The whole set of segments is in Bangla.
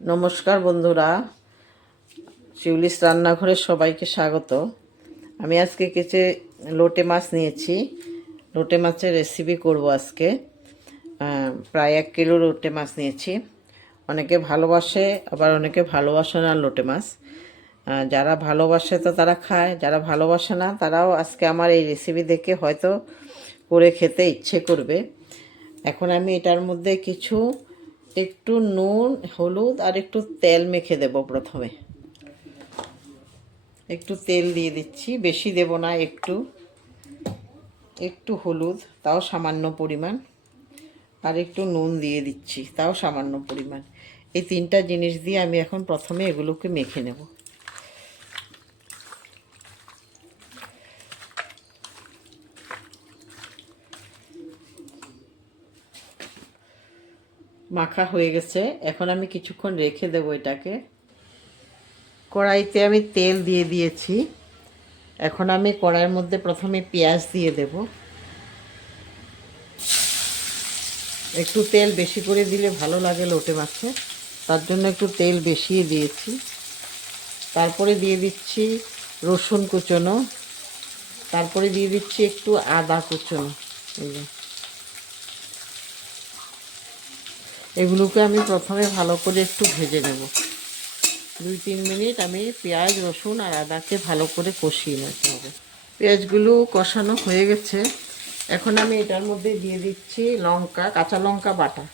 নমস্কার বন্ধুরা, শিউলিস রান্নাঘরে সবাইকে স্বাগত। আমি আজকে কিছু লোটে মাছ নিয়েছি। লোটে মাছের রেসিপি করব আজকে। প্রায় 1 কিলো লোটে মাছ নিয়েছি। অনেকে ভালোবাসে, আবার অনেকে ভালোবাসে না লোটে মাছ। যারা ভালোবাসে তো তারা খায়, যারা ভালোবাসে না তারাও আজকে আমার এই রেসিপি দেখে হয়তো করে খেতে ইচ্ছে করবে। এখন আমি এটার মধ্যে একটু নুন, হলুদ আর একটু তেল মেখে দেব। প্রথমে একটু তেল দিয়ে দিচ্ছি, বেশি দেব না, একটু হলুদ, তাও সামান্য পরিমাণ, আর একটু নুন দিয়ে দিচ্ছি, তাও সামান্য পরিমাণ। এই 3টা জিনিস দিয়ে আমি এখন প্রথমে এগুলোকে মেখে নেব। মাখা হয়ে গেছে, এখন আমি কিছুক্ষণ রেখে দেব এটাকে। কড়াইতে আমি তেল দিয়ে দিয়েছি। এখন আমি কড়াইয়ের মধ্যে প্রথমে পেঁয়াজ দিয়ে দেব। একটু তেল বেশি করে দিলে ভালো লাগে লোটে মাছে, তার জন্য একটু তেল বেশি দিয়েছি। তারপরে দিয়ে দিচ্ছি রসুন কুচনো, তারপরে দিয়ে দিচ্ছি একটু আদা কুচনো। এগুলোকে আমি প্রথমে ভালো করে একটু ভেজে নেব। 2-3 মিনিট আমি পেঁয়াজ, রসুন আর আদাকে ভালো করে কষিয়ে নিতে হবে। পেঁয়াজগুলো কষানো হয়ে গেছে। এখন আমি এটার মধ্যে দিয়ে দিচ্ছি কাঁচা লঙ্কা বাটা।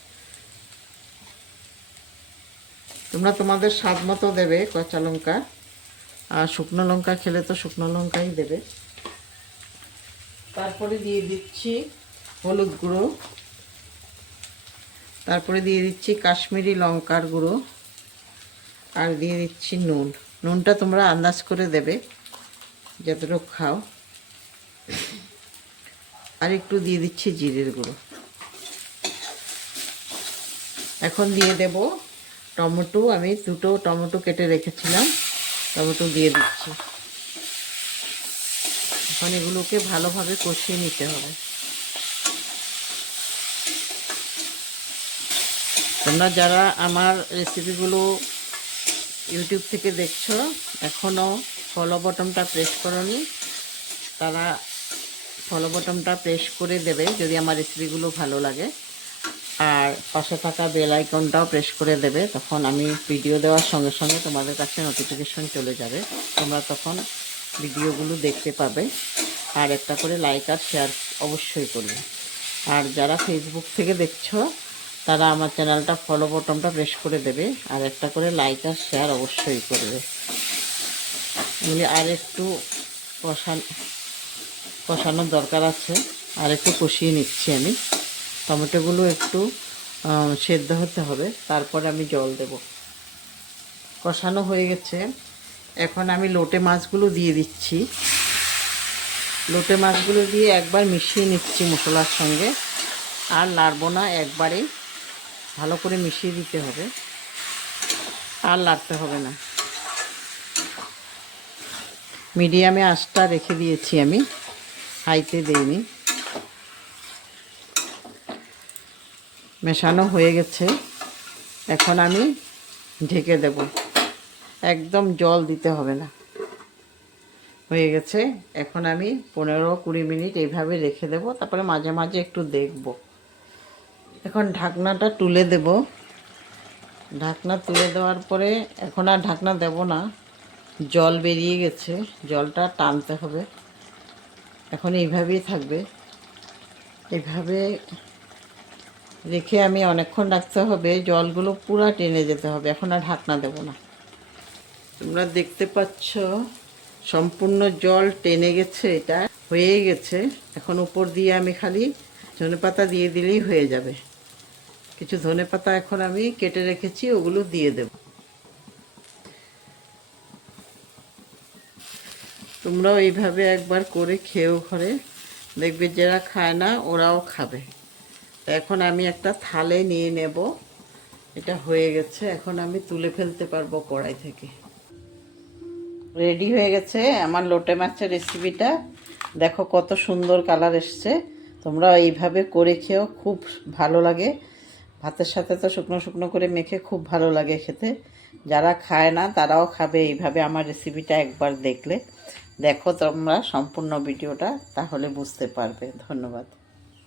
তোমরা তোমাদের স্বাদ মতো দেবে কাঁচা লঙ্কা, আর শুকনো লঙ্কা খেলে তো শুকনো লঙ্কাই দেবে। তারপরে দিয়ে দিচ্ছি হলুদ গুঁড়ো, তারপরে দিয়ে দিচ্ছি কাশ্মীরি লঙ্কার গুঁড়ো, আর দিয়ে দিচ্ছি নুন। নুনটা তোমরা আন্দাজ করে দেবে যতটুকু খাও। আর একটু দিয়ে দিচ্ছি জিরের গুঁড়ো। এখন দিয়ে দেব টমেটো। আমি 2টো টমেটো কেটে রেখেছিলাম, টমেটো দিয়ে দিচ্ছি। এখন এগুলোকে ভালোভাবে কষিয়ে নিতে হবে। তোমরা যারা আমার রেসিপিগুলো ইউটিউব থেকে দেখছো, এখনও ফলো বাটনটা প্রেস করোনি, তারা ফলো বাটনটা প্রেস করে দেবে যদি আমার রেসিপিগুলো ভালো লাগে। আর পাশে থাকা বেল আইকনটাও প্রেস করে দেবে, তখন আমি ভিডিও দেওয়ার সঙ্গে সঙ্গে তোমাদের কাছে নোটিফিকেশন চলে যাবে, তোমরা তখন ভিডিওগুলো দেখতে পাবে। আর একটা করে লাইক আর শেয়ার অবশ্যই করবে। আর যারা ফেসবুক থেকে দেখছো, তারা আমার চ্যানেলটা ফলো বাটনটা প্রেস করে দেবে, আর একটা করে লাইক আর শেয়ার অবশ্যই করবে। এগুলি আর একটু কষানোর দরকার আছে, আর একটু কষিয়ে নিচ্ছি আমি। টমেটোগুলো একটু সেদ্ধ হতে হবে, তারপরে আমি জল দেব। কষানো হয়ে গেছে, এখন আমি লোটে মাছগুলো দিয়ে দিচ্ছি। লোটে মাছগুলো দিয়ে একবার মিশিয়ে নিচ্ছি মশলার সঙ্গে, আর নাড়ব না, একবারে ভালো করে মিশিয়ে দিতে হবে, আর নাড়তে হবে না। মিডিয়ামে আঁচটা রেখে দিয়েছি আমি, হাইতে দিইনি। মেশানো হয়ে গেছে, এখন আমি ঢেকে দেব। একদম জল দিতে হবে না। হয়ে গেছে, এখন আমি 15-20 মিনিট এইভাবে রেখে দেব, তারপরে মাঝে মাঝে একটু দেখব। এখন ঢাকনাটা তুলে দেব। ঢাকনা তুলে দেওয়ার পরে এখন আর ঢাকনা দেব না, জল বেরিয়ে গেছে, জলটা টানতে হবে। এখন এইভাবেই থাকবে, এইভাবে রেখে আমি অনেকক্ষণ রাখতে হবে, জলগুলো পুরো টেনে যেতে হবে। এখন আর ঢাকনা দেব না। তোমরা দেখতে পাচ্ছ সম্পূর্ণ জল টেনে গেছে, এটা হয়ে গেছে। এখন উপর দিয়ে আমি খালি ধনেপাতা দিয়ে দিলেই হয়ে যাবে। কিছু ধনেপাতা এখন আমি কেটে রেখেছি, ওগুলো দিয়ে দেব। তোমরাও এইভাবে একবার করে খেয়েও ঘরে, দেখবে যারা খায় না ওরাও খাবে। এখন আমি একটা থালে নিয়ে নেব। এটা হয়ে গেছে, এখন আমি তুলে ফেলতে পারবো কড়াই থেকে। রেডি হয়ে গেছে আমার লোটে মাছের রেসিপিটা। দেখো কত সুন্দর কালার এসছে। তোমরা এইভাবে করে খেও, খুব ভালো লাগে। ভাতের সাথে তো শুকনো শুকনো করে মেখে খুব ভালো লাগে খেতে। যারা খায় না তারাও খাবে এইভাবে আমার রেসিপিটা একবার দেখলে। দেখো তোমরা সম্পূর্ণ ভিডিওটা, তাহলে বুঝতে পারবে। ধন্যবাদ।